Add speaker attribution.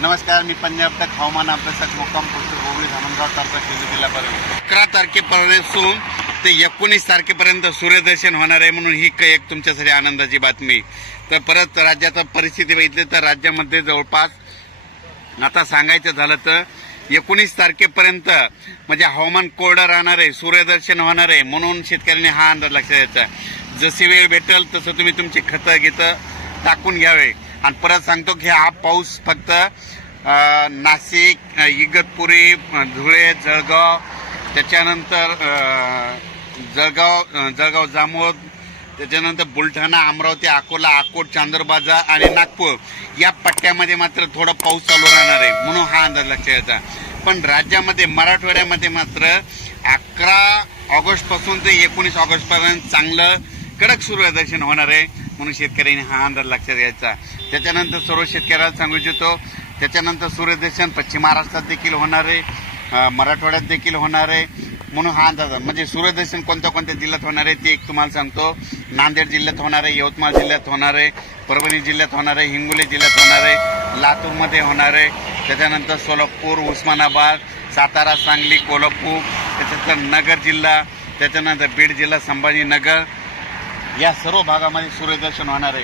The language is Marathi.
Speaker 1: नमस्कार मी पंजाब तक हवामान अभ्यासक मुक्काम पोस्ट गोगळी धामणगाव तालुका शिंदे जिल्ह्यापर्यंत अकरा तारखेपासून ते एकोणीस तारखेपर्यंत सूर्यदर्शन होणार आहे म्हणून ही एक तुमच्यासाठी आनंदाची बातमी. तर परत राज्याचा परिस्थिती बघितली तर राज्यामध्ये जवळपास आता सांगायचं झालं तर एकोणीस तारखेपर्यंत म्हणजे हवामान कोरडं राहणार आहे सूर्यदर्शन होणार आहे म्हणून शेतकऱ्यांनी हा अंदाज लक्षात द्यायचा जशी वेळ भेटेल तसं तुम्ही तुमची खतं घेतं टाकून घ्यावे. आणि परत सांगतो की हा पाऊस फक्त नाशिक इगतपुरी धुळे जळगाव त्याच्यानंतर जळगाव जळगाव जामोद त्याच्यानंतर बुलढाणा अमरावती अकोला अकोट चांदूरबाजार आणि नागपूर या पट्ट्यामध्ये मात्र थोडा पाऊस चालू राहणार आहे म्हणून हा अंदाज लक्षात यायचा पण राज्यामध्ये मराठवाड्यामध्ये मात्र अकरा ऑगस्टपासून ते एकोणीस ऑगस्टपर्यंत चांगलं कडक सूर्यदर्शन होणार आहे म्हणून शेतकऱ्यांनी हा अंदाज लक्षात घ्यायचा. त्याच्यानंतर सर्व शेतकऱ्याला सांगू इच्छितो त्याच्यानंतर सूर्यदर्शन पश्चिम महाराष्ट्रात देखील होणार आहे मराठवाड्यात देखील होणार आहे. म्हणून हा अंदाज म्हणजे सूर्यदर्शन कोणत्या कोणत्या जिल्ह्यात होणार आहे ते एक तुम्हाला सांगतो. नांदेड जिल्ह्यात होणार आहे यवतमाळ जिल्ह्यात होणार आहे परभणी जिल्ह्यात होणार आहे हिंगोली जिल्ह्यात होणार आहे लातूरमध्ये होणार आहे. त्याच्यानंतर सोलापूर उस्मानाबाद सातारा सांगली कोल्हापूर त्याच्यानंतर नगर जिल्हा त्याच्यानंतर बीड जिल्हा संभाजीनगर. या सर्व भागामध्ये सूर्यदर्शन होणार आहे.